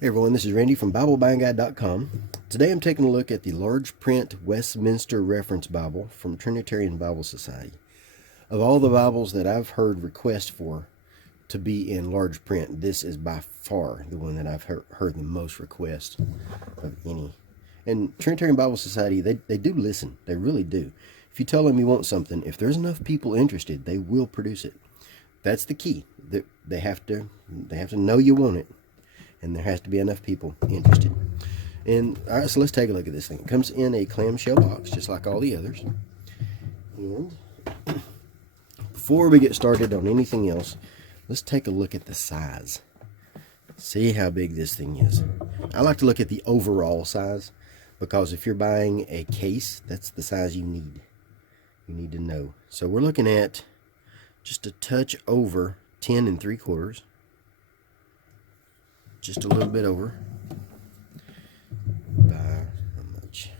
Hey everyone, this is Randy from BibleBuyingGuide.com. Today I'm taking a look at the large print Westminster Reference Bible from Trinitarian Bible Society. Of all the Bibles that I've heard requests for to be in large print, this is by far the one that I've heard the most requests of any. And Trinitarian Bible Society, they do listen. They really do. If you tell them you want something, if there's enough people interested, they will produce it. That's the key. They have to know you want it. And there has to be enough people interested. And all right, so let's take a look at this thing. It comes in a clamshell box, just like all the others. And before we get started on anything else, let's take a look at the size. See how big this thing is. I like to look at the overall size, because if you're buying a case, that's the size you need. You need to know. So we're looking at just a touch over 10 3/4. Just a little bit over by how much?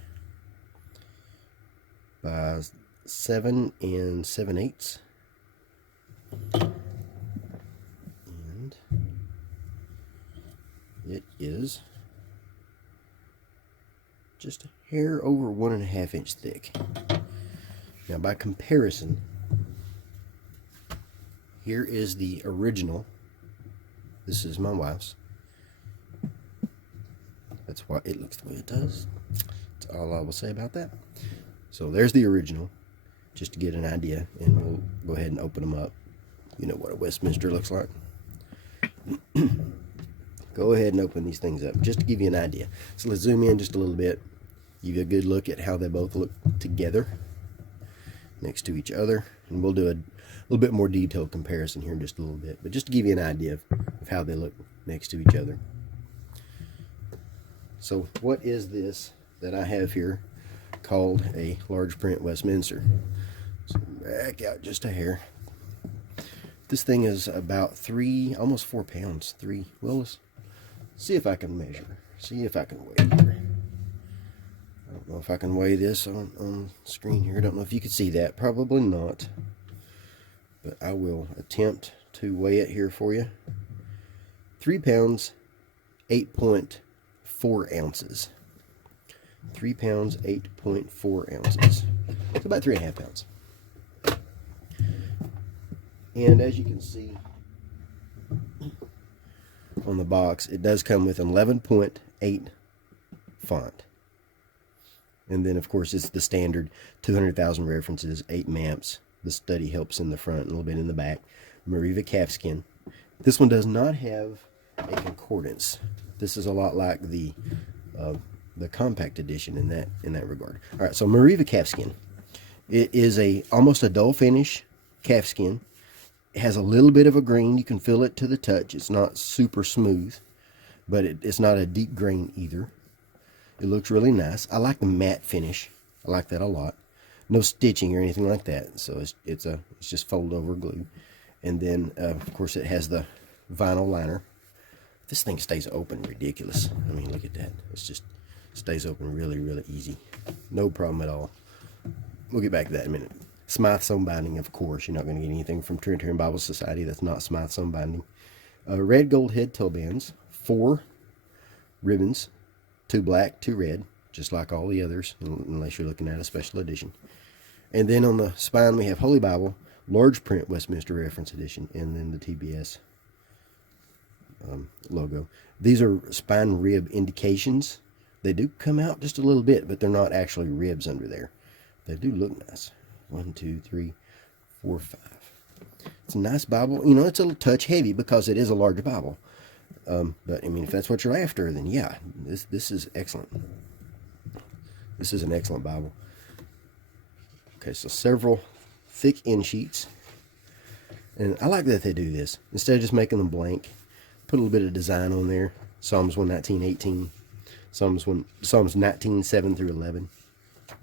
By 7 7/8. And it is just a hair over 1.5 inch thick. Now, by comparison, here is the original. This is my wife's. That's why it looks the way it does. That's all I will say about that. So there's the original, just to get an idea, and we'll go ahead and open them up. You know what a Westminster looks like. Go ahead and open these things up, just to give you an idea. So let's zoom in just a little bit, give you a good look at how they both look together, next to each other, and we'll do a little bit more detailed comparison here in just a little bit, but just to give you an idea of how they look next to each other. So what is this that I have here called a large print Westminster? So back out just a hair. This thing is about almost 4 pounds. Well, let's see if I can measure. See if I can weigh here. I don't know if I can weigh this on screen here. I don't know if you can see that. Probably not. But I will attempt to weigh it here for you. 3 pounds, 8.4 ounces. 3 pounds, 8.4 ounces. It's about 3.5 pounds. And as you can see on the box, it does come with an 11.8 font. And then, of course, it's the standard 200,000 references, 8 maps. The study helps in the front, a little bit in the back. Mariva calfskin. This one does not have a concordance. This is a lot like the compact edition in that regard. All right, so Mariva calfskin. It is almost a dull finish calfskin. It has a little bit of a grain. You can feel it to the touch. It's not super smooth, but it's not a deep grain either. It looks really nice. I like the matte finish. I like that a lot. No stitching or anything like that. So it's just fold over glue. And then of course it has the vinyl liner. This thing stays open ridiculous. I mean, look at that. It's just stays open really, really easy. No problem at all. We'll get back to that in a minute. Smythe sewn binding, of course. You're not going to get anything from Trinitarian Bible Society that's not Smythe sewn binding. Red gold head toe bands, 4 ribbons, 2 black, 2 red, just like all the others, unless you're looking at a special edition. And then on the spine we have Holy Bible, large print Westminster Reference Edition, and then the TBS logo. These are spine rib indications. They do come out just a little bit, but they're not actually ribs under there. They do look nice. 1, 2, 3, 4, 5. It's a nice Bible. You know, it's a touch heavy because it is a large Bible. But I mean, if that's what you're after, then yeah, this is excellent. This is an excellent Bible. Okay, so several thick end sheets. And I like that they do this. Instead of just making them blank, put a little bit of design on there. Psalms 119:18, Psalms 19:7-11.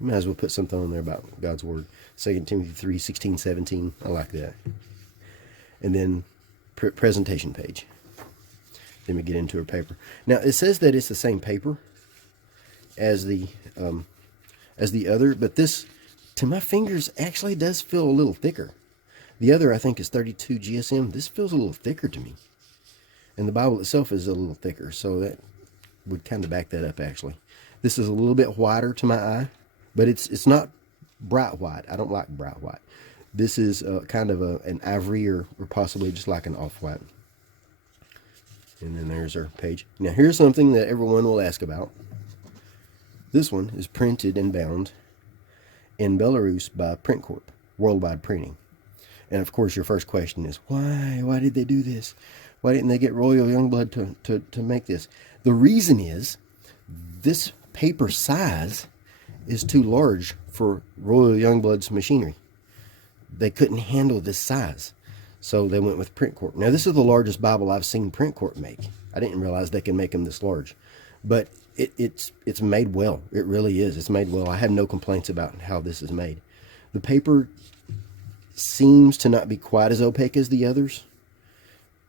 You might as well put something on there about God's Word. 2 Timothy 3:16-17. I like that. And then presentation page. Then we get into her paper. Now it says that it's the same paper as the other, but this, to my fingers, actually does feel a little thicker. The other, I think, is 32 GSM. This feels a little thicker to me. And the Bible itself is a little thicker, so that would kind of back that up, actually. This is a little bit whiter to my eye, but it's not bright white. I don't like bright white. This is kind of an ivory or possibly just like an off-white. And then there's our page. Now here's something that everyone will ask about. This one is printed and bound in Belarus by Print Corp, Worldwide Printing. And of course your first question is, why? Why did they do this? Why didn't they get Royal Youngblood to make this? The reason is this paper size is too large for Royal Youngblood's machinery. They couldn't handle this size, so they went with Print Corp. Now this is the largest Bible I've seen Print Corp make. I didn't realize they can make them this large, but it's made well. It really is. It's made well. I have no complaints about how this is made. The paper seems to not be quite as opaque as the others.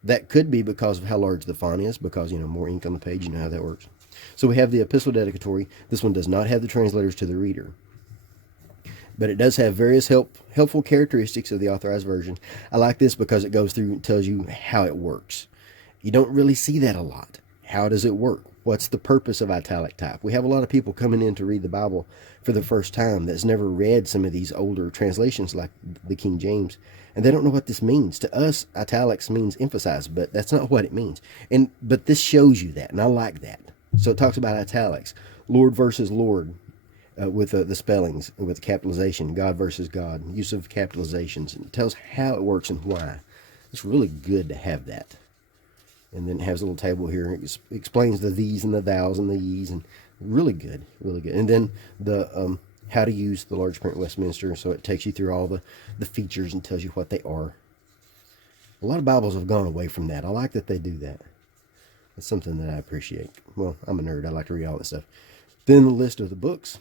That could be because of how large the font is, because, you know, more ink on the page, you know how that works. So we have the epistle dedicatory. This one does not have the translators to the reader, but it does have various helpful characteristics of the authorized version. I like this because it goes through and tells you how it works. You don't really see that a lot. How does it work? What's the purpose of italic type? We have a lot of people coming in to read the Bible for the first time that's never read some of these older translations like the King James, and they don't know what this means. To us, italics means emphasize, but that's not what it means. But this shows you that, and I like that. So it talks about italics, Lord versus Lord, with the spellings, with the capitalization, God versus God, use of capitalizations, and it tells how it works and why. It's really good to have that. And then it has a little table here. It explains the these and the thous and the ye's, and really good, really good. And then the how to use the large print Westminster, so it takes you through all the features and tells you what they are. A lot of Bibles have gone away from that. I like that they do that. That's something that I appreciate. Well, I'm a nerd. I like to read all that stuff. Then the list of the books.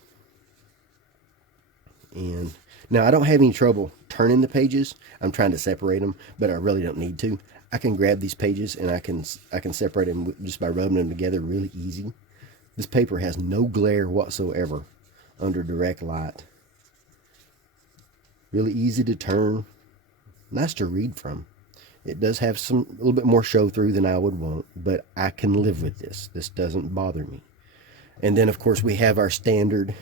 And now I don't have any trouble turning the pages. I'm trying to separate them, but I really don't need to. I can grab these pages and I can separate them just by rubbing them together really easy. This paper has no glare whatsoever under direct light. Really easy to turn. Nice to read from. It does have a little bit more show through than I would want, but I can live with this. This doesn't bother me. And then of course we have our standard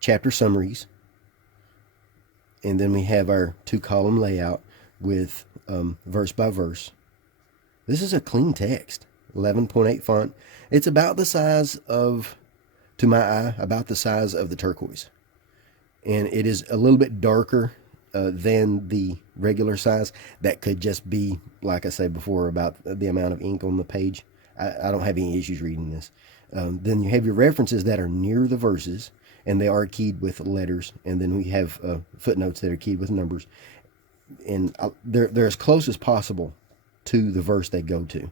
chapter summaries. And then we have our 2-column layout with verse by verse. This is a clean text, 11.8 font. It's about the size of, to my eye, about the size of the turquoise. And it is a little bit darker than the regular size. That could just be, like I said before, about the amount of ink on the page. I don't have any issues reading this. Then you have your references that are near the verses, and they are keyed with letters. And then we have footnotes that are keyed with numbers. And they're as close as possible to the verse they go to.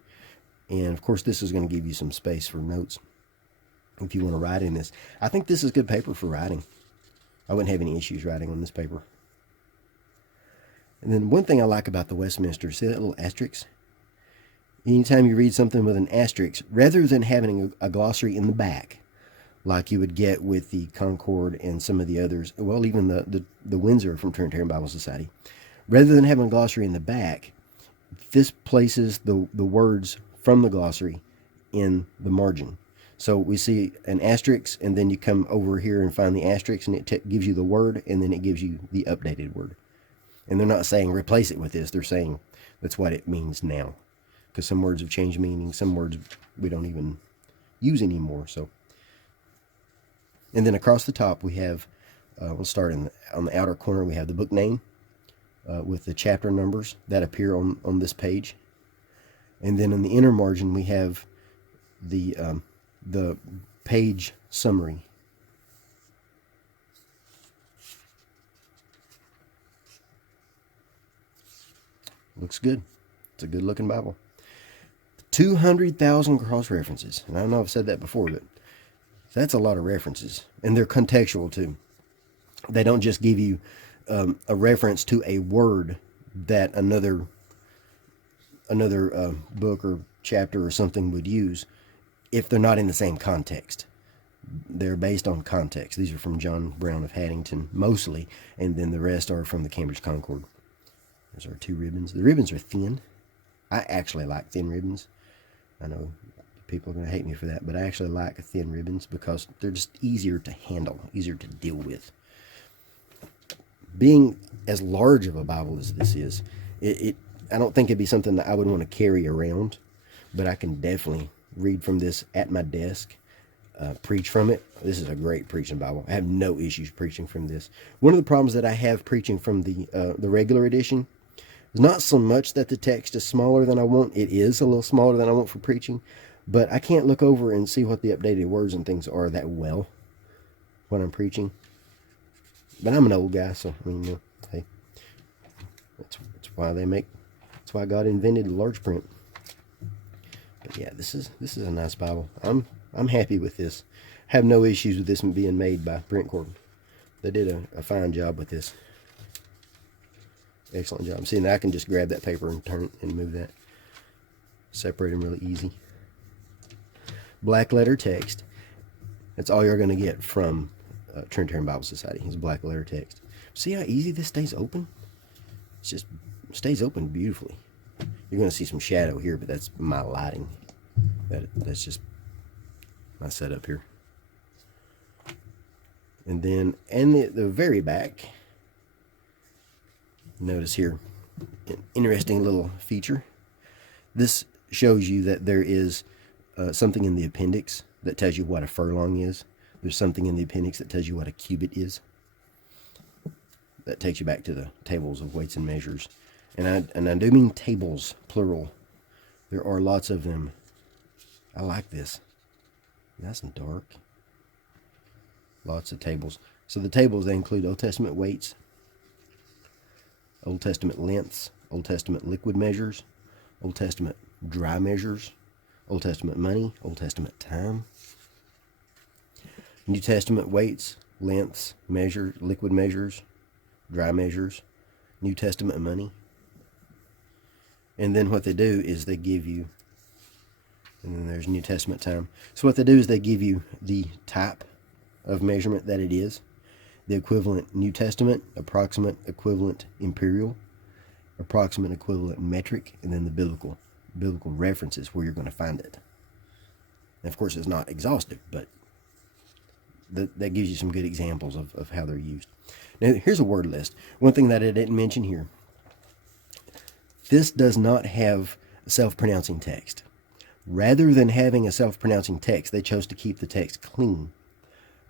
And of course, this is going to give you some space for notes if you want to write in this. I think this is good paper for writing. I wouldn't have any issues writing on this paper. And then one thing I like about the Westminster, see that little asterisk? Anytime you read something with an asterisk, rather than having a glossary in the back, like you would get with the Concord and some of the others, well, even the Windsor from Trinitarian Bible Society, rather than having a glossary in the back, this places the words from the glossary in the margin. So we see an asterisk, and then you come over here and find the asterisk, and it gives you the word, and then it gives you the updated word. And they're not saying replace it with this. They're saying that's what it means now. Because some words have changed meaning. Some words we don't even use anymore. So, and then across the top we have, we'll start on the outer corner, we have the book name with the chapter numbers that appear on this page. And then in the inner margin we have the page summary. Looks good. It's a good looking Bible. 200,000 cross references. And I know I've said that before, but that's a lot of references. And they're contextual too. They don't just give you a reference to a word that another book or chapter or something would use if they're not in the same context. They're based on context. These are from John Brown of Haddington mostly, and then the rest are from the Cambridge Concord. There's our 2 ribbons. The ribbons are thin. I actually like thin ribbons. I know people are going to hate me for that, but I actually like thin ribbons because they're just easier to handle, easier to deal with. Being as large of a Bible as this is, I don't think it'd be something that I would want to carry around, but I can definitely read from this at my desk, preach from it. This is a great preaching Bible. I have no issues preaching from this. One of the problems that I have preaching from the regular edition is not so much that the text is smaller than I want. It is a little smaller than I want for preaching, but I can't look over and see what the updated words and things are that well when I'm preaching. But I'm an old guy, so I mean, hey, that's why God invented large print. But yeah, this is a nice Bible. I'm happy with this. Have no issues with this being made by Print Corp. They did a fine job with this. Excellent job. See, now I can just grab that paper and turn it and move that. Separate them really easy. Black letter text. That's all you're going to get from Trinitarian Bible Society is black letter text. See how easy this stays open? It just stays open beautifully. You're going to see some shadow here, but that's my lighting. That's just my setup here. And then, the very back, notice here, an interesting little feature. This shows you that there is something in the appendix that tells you what a furlong is. There's something in the appendix that tells you what a cubit is. That takes you back to the tables of weights and measures. And I do mean tables, plural. There are lots of them. I like this. Nice and dark. Lots of tables. So the tables, they include Old Testament weights, Old Testament lengths, Old Testament liquid measures, Old Testament dry measures, Old Testament money, Old Testament time, New Testament weights, lengths, measures, liquid measures, dry measures, New Testament money. And then what they do is they give you, and then there's New Testament time. So what they do is they give you the type of measurement that it is, the equivalent New Testament, approximate equivalent imperial, approximate equivalent metric, and then the biblical references where you're going to find it. And of course, it's not exhaustive, but that gives you some good examples of how they're used. Now, here's a word list. One thing that I didn't mention here. This does not have self-pronouncing text. Rather than having a self-pronouncing text, they chose to keep the text clean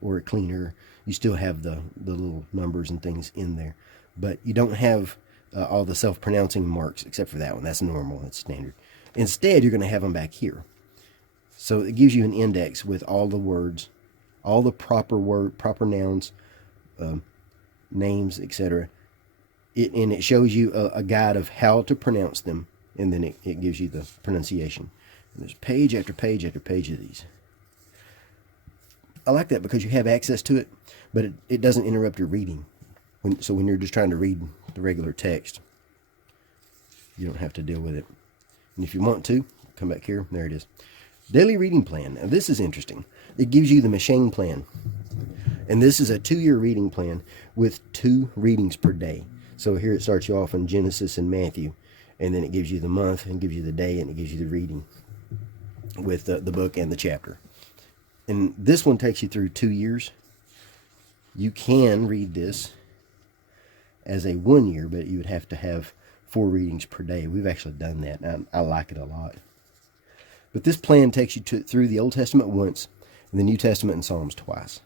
or cleaner. You still have the little numbers and things in there, but you don't have all the self-pronouncing marks except for that one. That's normal. That's standard. Instead, you're going to have them back here. So it gives you an index with all the words, all the proper nouns, names, etc. And it shows you a guide of how to pronounce them, and then it gives you the pronunciation. And there's page after page after page of these. I like that because you have access to it, but it doesn't interrupt your reading. So when you're just trying to read the regular text, you don't have to deal with it. And if you want to, come back here. There it is. Daily reading plan. Now this is interesting. It gives you the M'Cheyne plan. And this is a 2-year reading plan with 2 readings per day. So here it starts you off in Genesis and Matthew, and then it gives you the month and gives you the day, and it gives you the reading with the book and the chapter. And this one takes you through 2 years. You can read this as a 1 year, but you would have to have 4 readings per day. We've actually done that, and I like it a lot. But this plan takes you through the Old Testament once, and the New Testament and Psalms twice.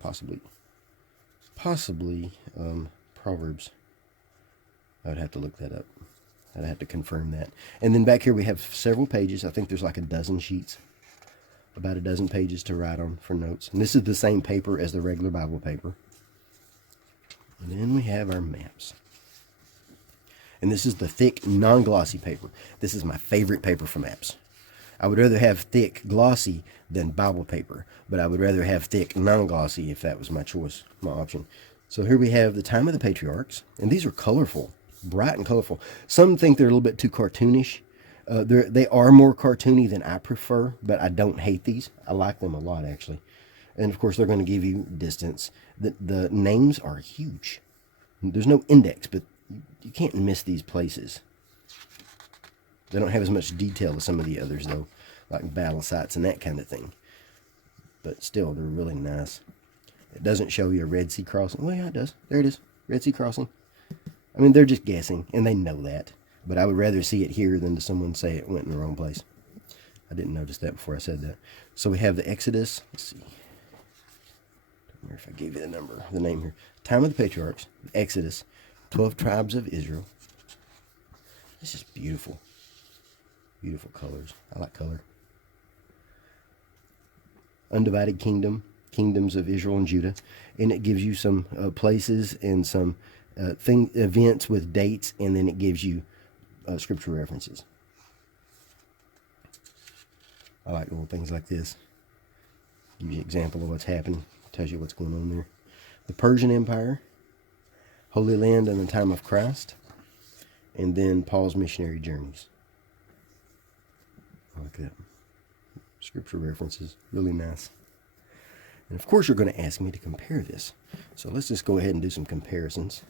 Possibly Proverbs. I would have to look that up. I'd have to confirm that. And then back here we have several pages. I think there's like a dozen sheets. About a dozen pages to write on for notes. And this is the same paper as the regular Bible paper. And then we have our maps. And this is the thick, non-glossy paper. This is my favorite paper for maps. I would rather have thick, glossy than Bible paper, but I would rather have thick, non-glossy if that was my choice, my option. So here we have the time of the patriarchs, and these are colorful, bright and colorful. Some think they're a little bit too cartoonish. They are more cartoony than I prefer, but I don't hate these. I like them a lot, actually. And of course, they're going to give you distance. The names are huge. There's no index, but you can't miss these places. They don't have as much detail as some of the others, though, like battle sites and that kind of thing. But still, they're really nice. It doesn't show you a Red Sea crossing. Well, yeah, it does. There it is. Red Sea crossing. I mean, they're just guessing, and they know that. But I would rather see it here than to someone say it went in the wrong place. I didn't notice that before I said that. So we have the Exodus. Let's see. Don't remember if I gave you the name here. Time of the Patriarchs, the Exodus, 12 tribes of Israel. This is beautiful. Beautiful colors. I like color. Undivided Kingdom, Kingdoms of Israel and Judah. And it gives you some places and some events with dates, and then it gives you scripture references. I like little things like this. Gives you an example of what's happening. Tells you what's going on there. The Persian Empire, Holy Land in the time of Christ, and then Paul's missionary journeys. I like that. Scripture references, really nice. And of course you're going to ask me to compare this. So let's just go ahead and do some comparisons.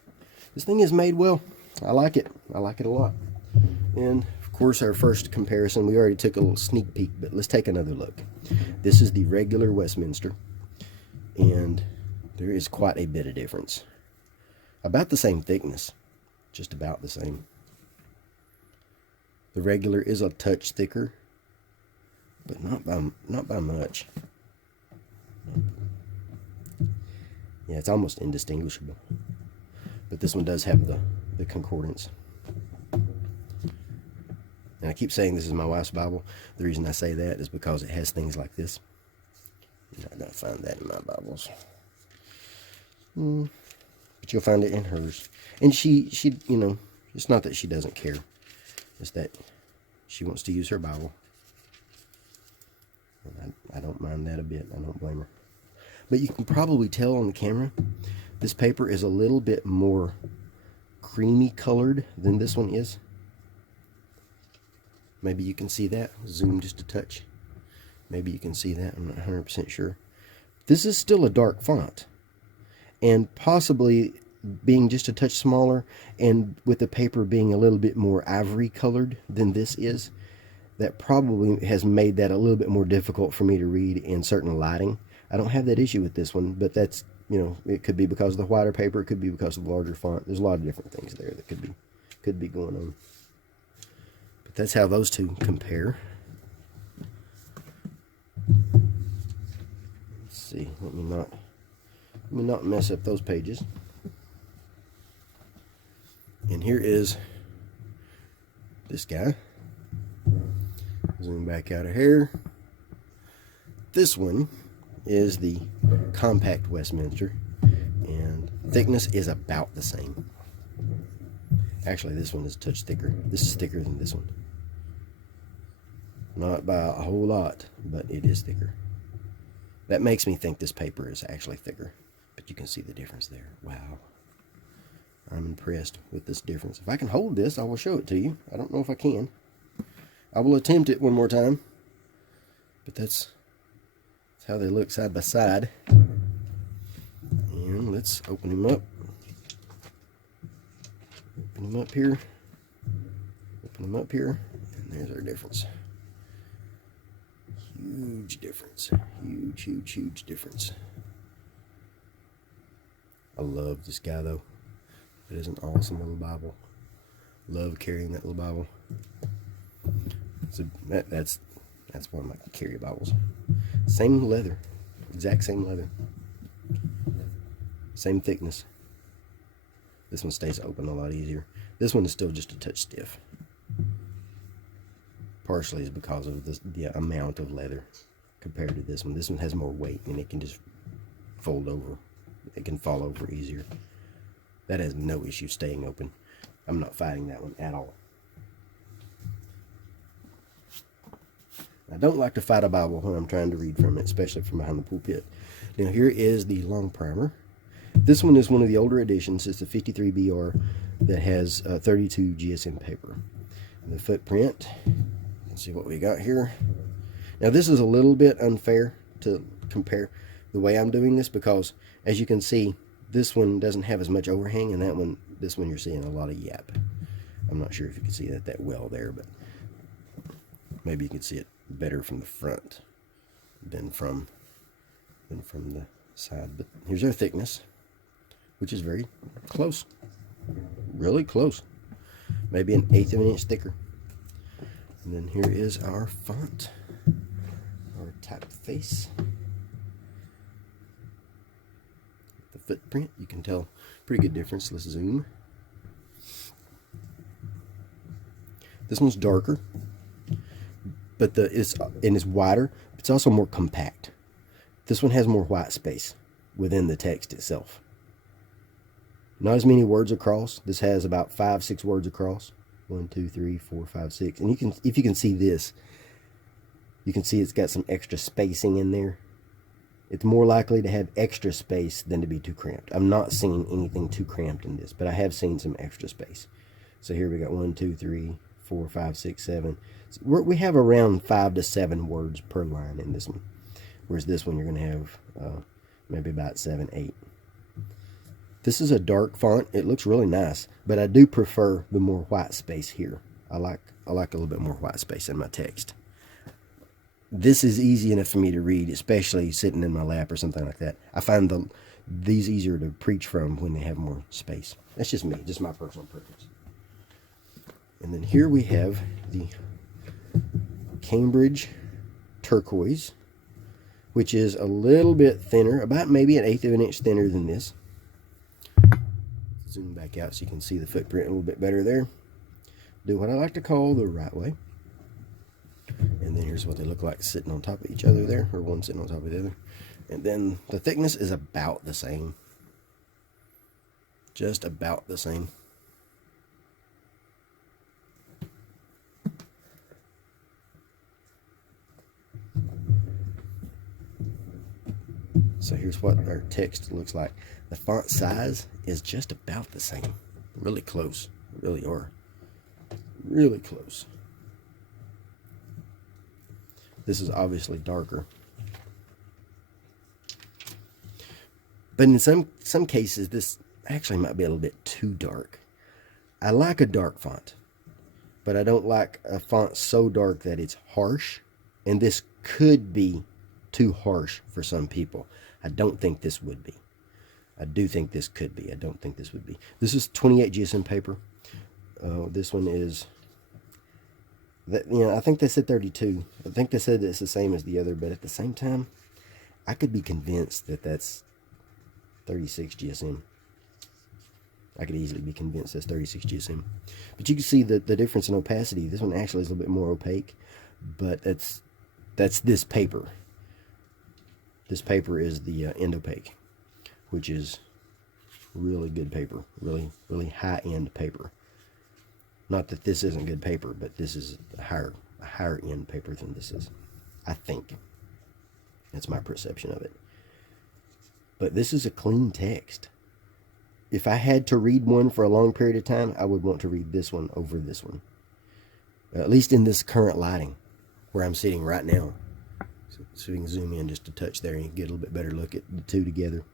This thing is made well. I like it. I like it a lot. And of course our first comparison, we already took a little sneak peek, but let's take another look. This is the regular Westminster. And there is quite a bit of difference. About the same thickness. Just about the same. The regular is a touch thicker, but not by much. Yeah, it's almost indistinguishable. But this one does have the concordance. And I keep saying this is my wife's Bible. The reason I say that is because it has things like this. You're not going to find that in my Bibles. But you'll find it in hers. And she, you know, it's not that she doesn't care. It's that she wants to use her Bible. And I don't mind that a bit. I don't blame her. But you can probably tell on the camera, this paper is a little bit more creamy colored than this one is. Maybe you can see that. Zoom just a touch. Maybe you can see that. I'm not 100% sure. This is still a dark font. And possibly being just a touch smaller, and with the paper being a little bit more ivory colored than this is, that probably has made that a little bit more difficult for me to read in certain lighting. I don't have that issue with this one, but that's, you know, it could be because of the whiter paper, it could be because of the larger font. There's a lot of different things there that could be going on. But that's how those two compare. Let's see, let me not mess up those pages. And here is this guy. Zoom back out of here. This one is the compact Westminster, and thickness is about the same. Actually, this one is a touch thicker. This is thicker than this one. Not by a whole lot, but it is thicker. That makes me think this paper is actually thicker, but you can see the difference there. Wow. I'm impressed with this difference. If I can hold this, I will show it to you. I don't know if I can. I will attempt it one more time. But that's how they look side by side. And let's open him up. Open him up here. Open him up here. And there's our difference. Huge difference. Huge, huge, huge difference. I love this guy though. It is an awesome little Bible. Love carrying that little Bible. So that's one of my carry Bibles. Same leather. Exact same leather. Same thickness. This one stays open a lot easier. This one is still just a touch stiff. Partially is because of the amount of leather compared to this one. This one has more weight and it can just fold over. It can fall over easier. That has no issue staying open. I'm not fighting that one at all. I don't like to fight a Bible when I'm trying to read from it, especially from behind the pulpit. Now here is the long primer. This one is one of the older editions. It's the 53BR that has 32 GSM paper. And the footprint, let's see what we got here. Now this is a little bit unfair to compare the way I'm doing this because, as you can see, this one doesn't have as much overhang and that one This one you're seeing a lot of yap. I'm not sure if you can see that well there, but maybe you can see it better from the front than from the side. But here's our thickness, which is very close, really close, maybe 1/8 of an inch thicker. And then here is our font, our typeface. The footprint, you can tell pretty good difference. Let's zoom. This one's darker, but it's wider. It's also more compact. This one has more white space within the text itself. Not as many words across. This has about 5-6 words across. 1, 2, 3, 4, 5, 6. And if you can see this, you can see it's got some extra spacing in there. It's more likely to have extra space than to be too cramped. I'm not seeing anything too cramped in this, but I have seen some extra space. So here we got 1, 2, 3, 4, 5, 6, 7. So we have around 5 to 7 words per line in this one. Whereas this one you're going to have maybe about 7, 8. This is a dark font. It looks really nice, but I do prefer the more white space here. I like a little bit more white space in my text. This is easy enough for me to read, especially sitting in my lap or something like that. I find these easier to preach from when they have more space. That's just me, just my personal preference. And then here we have the Cambridge turquoise, which is a little bit thinner, about maybe 1/8 of an inch thinner than this. Zoom back out so you can see the footprint a little bit better there. Do what I like to call the right way. And then here's what they look like sitting on top of each other there, or one sitting on top of the other. And then the thickness is about the same. Just about the same. So here's what our text looks like. The font size is just about the same. Really close. Really are. Really close. This is obviously darker. But in some cases, this actually might be a little bit too dark. I like a dark font, but I don't like a font so dark that it's harsh. And this could be too harsh for some people. I don't think this would be. I do think this could be. I don't think this would be. This is 28 GSM paper. This one is, I think they said 32. I think they said it's the same as the other, but at the same time, I could be convinced that that's 36 GSM. I could easily be convinced that's 36 GSM. But you can see the difference in opacity. This one actually is a little bit more opaque, but that's this paper. This paper is the end opaque, which is really good paper, really high-end paper. Not that this isn't good paper, but this is a higher end paper than this is, I think. That's my perception of it. But this is a clean text. If I had to read one for a long period of time, I would want to read this one over this one. At least in this current lighting, where I'm sitting right now. So we can zoom in just a touch there and get a little bit better look at the two together.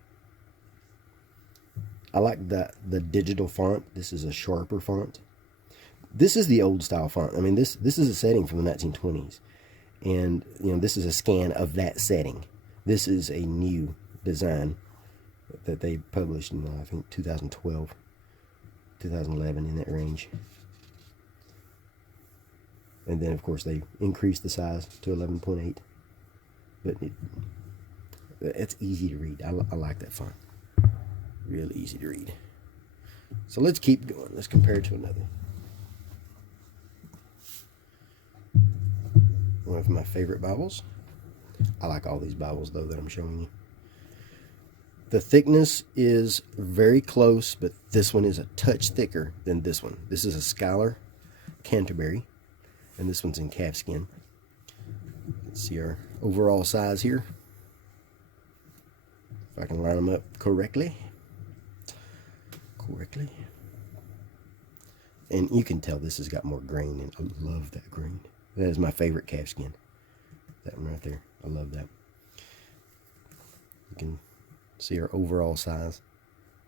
I like the digital font. This is a sharper font. This is the old style font. I mean, this is a setting from the 1920s. And, this is a scan of that setting. This is a new design that they published in, I think, 2012, 2011, in that range. And then, of course, they increased the size to 11.8. But it's easy to read. I like that font. Really easy to read. So let's keep going. Let's compare it to another. One of my favorite Bibles. I like all these Bibles, though, that I'm showing you. The thickness is very close, but this one is a touch thicker than this one. This is a Scholar Canterbury, and this one's in calfskin. Let's see our overall size here. If I can line them up correctly. And you can tell this has got more grain in it. I love that grain. That is my favorite calfskin. That one right there. I love that. You can see our overall size.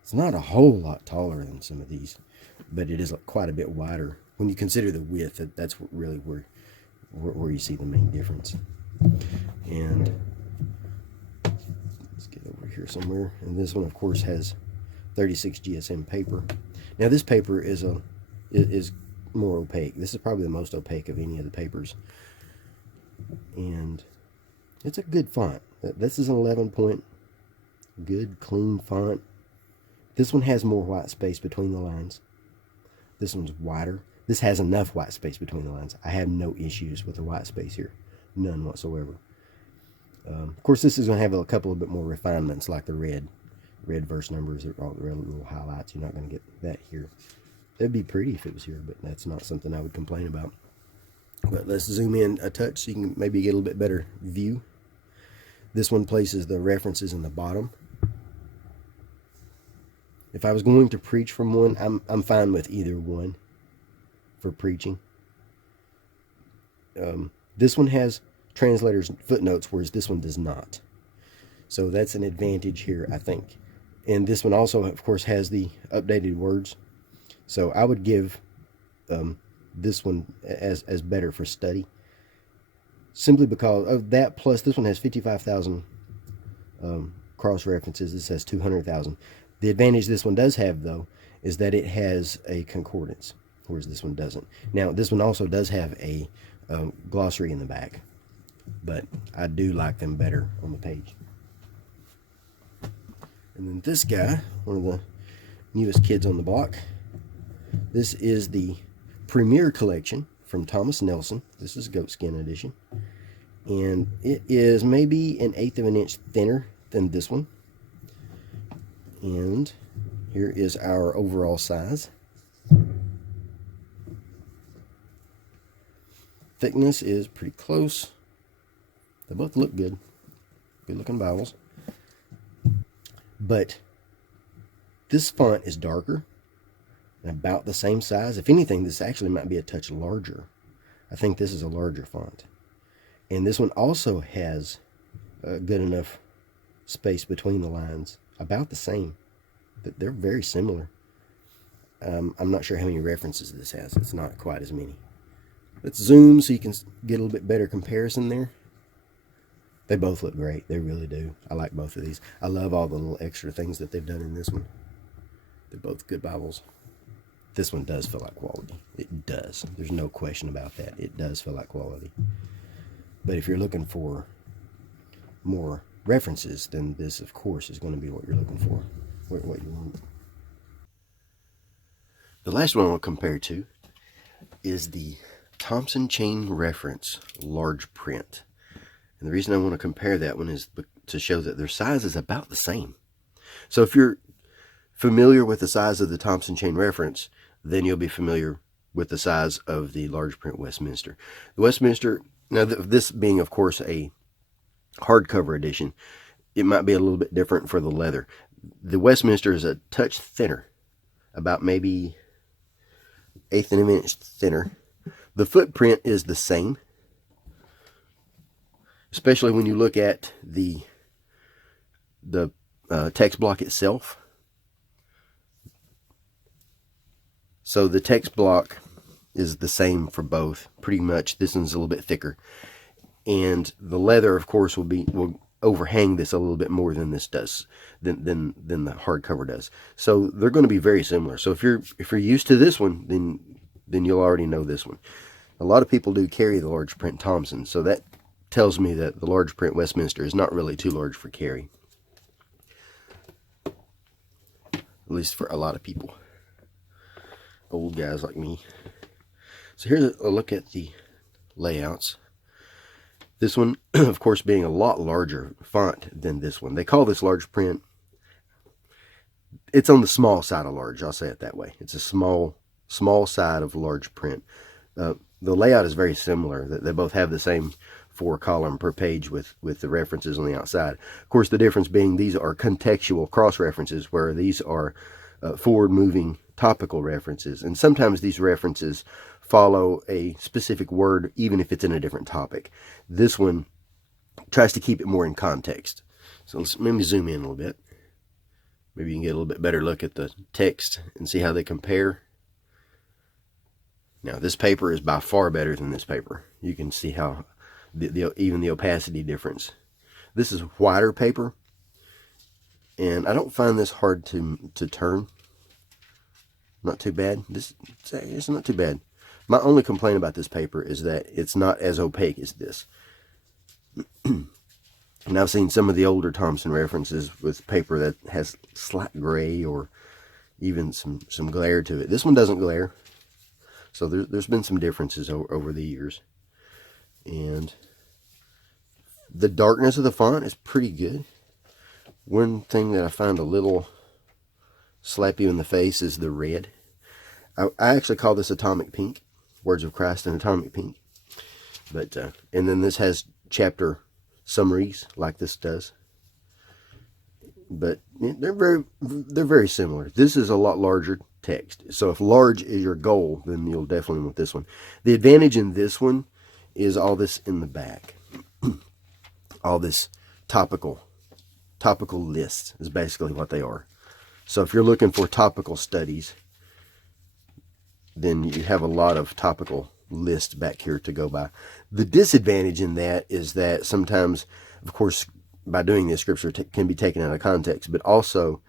It's not a whole lot taller than some of these, but it is quite a bit wider. When you consider the width, that's really where you see the main difference. And let's get over here somewhere. And this one, of course, has 36 GSM paper. Now, this paper is more opaque. This is probably the most opaque of any of the papers. And it's a good font. This is an 11-point, good, clean font. This one has more white space between the lines. This one's wider. This has enough white space between the lines. I have no issues with the white space here. None whatsoever. Of course, this is going to have a couple of bit more refinements, like the red verse numbers, or all the red little highlights. You're not going to get that here. That'd be pretty if it was here, but that's not something I would complain about. But let's zoom in a touch so you can maybe get a little bit better view. This one places the references in the bottom. If I was going to preach from one, I'm fine with either one for preaching. This one has translators' footnotes, whereas this one does not. So that's an advantage here, I think. And this one also, of course, has the updated words. So I would give this one as better for study, simply because of that. Plus, this one has 55,000 cross references. This has 200,000. The advantage this one does have, though, is that it has a concordance, whereas this one doesn't. Now, this one also does have a glossary in the back, but I do like them better on the page. And then this guy, one of the newest kids on the block, this is the Premier Collection from Thomas Nelson. This is goatskin edition, and it is maybe 1/8 of an inch thinner than this one. And here is our overall size. Thickness is pretty close. They both look good. Good looking Bibles. But this font is darker and about the same size. If anything, this actually might be a touch larger. I think this is a larger font. And this one also has good enough space between the lines. About the same. They're very similar. I'm not sure how many references this has. It's not quite as many. Let's zoom so you can get a little bit better comparison there. They both look great. They really do. I like both of these. I love all the little extra things that they've done in this one. They're both good Bibles. This one does feel like quality. It does. There's no question about that. It does feel like quality. But if you're looking for more references, then this, of course, is going to be what you're looking for, what you want. The last one I want to compare to is the Thompson Chain Reference large print. And the reason I want to compare that one is to show that their size is about the same. So if you're familiar with the size of the Thompson Chain Reference, then you'll be familiar with the size of the large print Westminster. The Westminster, now this being, of course, a hardcover edition, it might be a little bit different for the leather. The Westminster is a touch thinner, about maybe 1/8 of an inch thinner. The footprint is the same, especially when you look at the text block itself. So the text block is the same for both, pretty much. This one's a little bit thicker, and the leather, of course, will overhang this a little bit more than this does, than the hardcover does. So they're going to be very similar. So if you're used to this one, then you'll already know this one. A lot of people do carry the large print Thompson, so that tells me that the large print Westminster is not really too large for carry, at least for a lot of people, old guys like me. So here's a look at the layouts. This one, of course, being a lot larger font than this one. They call this large print. It's on the small side of large, I'll say it that way. It's a small side of large print. The layout is very similar. They both have the same 4-column per page with the references on the outside. Of course, the difference being these are contextual cross references, where these are forward-moving topical references. And sometimes these references follow a specific word, even if it's in a different topic. This one tries to keep it more in context. So let me zoom in a little bit. Maybe you can get a little bit better look at the text and see how they compare. Now, this paper is by far better than this paper. You can see how even the opacity difference. This is whiter paper, and I don't find this hard to turn. Not too bad. It's not too bad. My only complaint about this paper is that it's not as opaque as this. And I've seen some of the older Thompson references with paper that has slight gray or even some glare to it. This one doesn't glare. So there's been some differences over the years. And the darkness of the font is pretty good. One thing that I find a little slap you in the face is the red. I actually call this atomic pink. Words of Christ in atomic pink. But and then this has chapter summaries like this does. But they're very similar. This is a lot larger text. So if large is your goal, then you'll definitely want this one. The advantage in this one is all this in the back. All this topical lists is basically what they are. So if you're looking for topical studies, then you have a lot of topical lists back here to go by. The disadvantage in that is that sometimes, of course, by doing this, scripture can be taken out of context, but also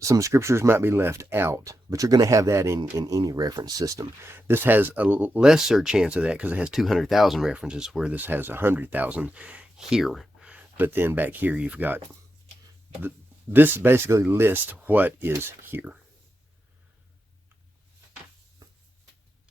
some scriptures might be left out, but you're going to have that in any reference system. This has a lesser chance of that because it has 200,000 references, where this has 100,000 here. But then back here you've got, this basically lists what is here.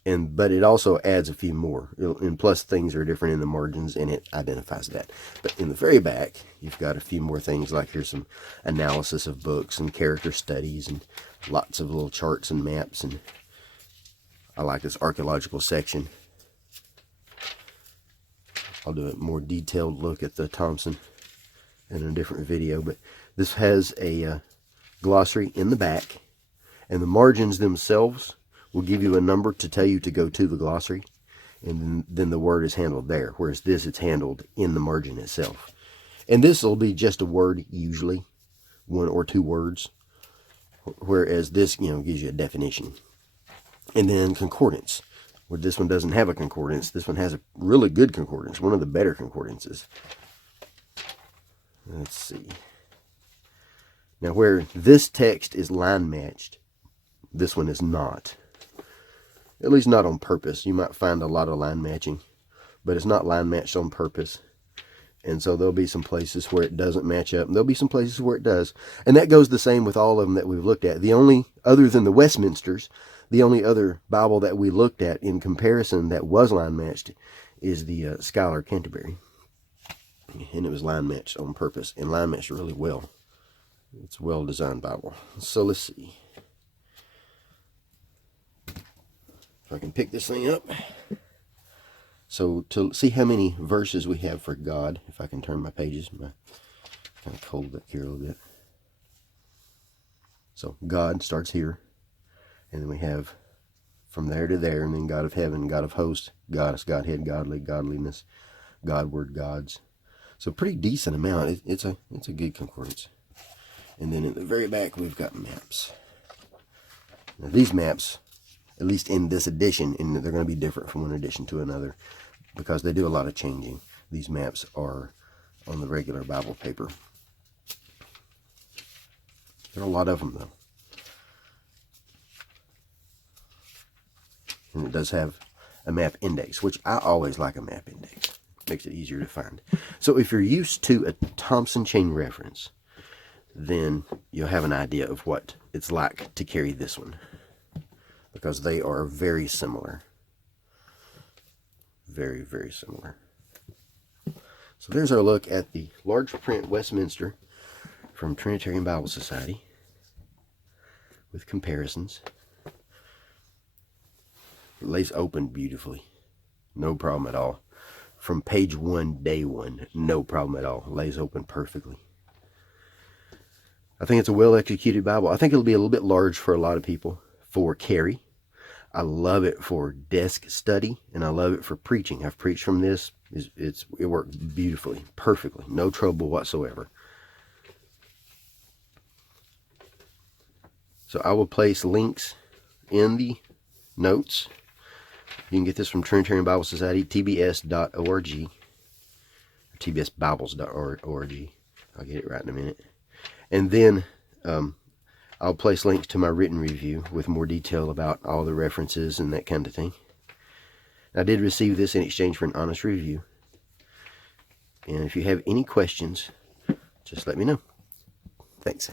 But it also adds a few more. And plus things are different in the margins, and it identifies that. But in the very back, you've got a few more things, like here's some analysis of books and character studies and lots of little charts and maps. And I like this archaeological section. I'll do a more detailed look at the Thompson in a different video. But this has a glossary in the back, and the margins themselves will give you a number to tell you to go to the glossary, and then the word is handled there, whereas this, it's handled in the margin itself. And this will be just a word, usually 1 or 2 words, whereas this, gives you a definition. And then concordance, where this one doesn't have a concordance. This one has a really good concordance, one of the better concordances. Let's see. Now, where this text is line matched, this one is not. At least not on purpose. You might find a lot of line matching, but it's not line matched on purpose. And so there'll be some places where it doesn't match up, and there'll be some places where it does. And that goes the same with all of them that we've looked at. The only, other than the Westminsters, the only other Bible that we looked at in comparison that was line matched is the Scholar Canterbury. And it was line matched on purpose, and line matched really well. It's a well-designed Bible. So let's see. I can pick this thing up. So to see how many verses we have for God, if I can turn my pages, kind of cold back here a little bit. So God starts here, and then we have from there to there, and then God of heaven, God of hosts, goddess, Godhead, godly, godliness, Godward, gods. So pretty decent amount. It's a good concordance. And then in the very back we've got maps. Now these maps, at least in this edition, and they're going to be different from one edition to another because they do a lot of changing. These maps are on the regular Bible paper. There are a lot of them, though. And it does have a map index, which I always like a map index. Makes it easier to find. So if you're used to a Thompson Chain reference, then you'll have an idea of what it's like to carry this one, because they are very similar. Very, very similar. So there's our look at the large print Westminster from Trinitarian Bible Society with comparisons. It lays open beautifully. No problem at all. From page 1, day 1, no problem at all. Lays open perfectly. I think it's a well-executed Bible. I think it'll be a little bit large for a lot of people for carry. I love it for desk study, and I love it for preaching. I've preached from this. It worked beautifully, perfectly, no trouble whatsoever. So I will place links in the notes. You can get this from Trinitarian Bible Society, tbs.org, or tbsbibles.org. I'll get it right in a minute. And then I'll place links to my written review with more detail about all the references and that kind of thing. I did receive this in exchange for an honest review. And if you have any questions, just let me know. Thanks.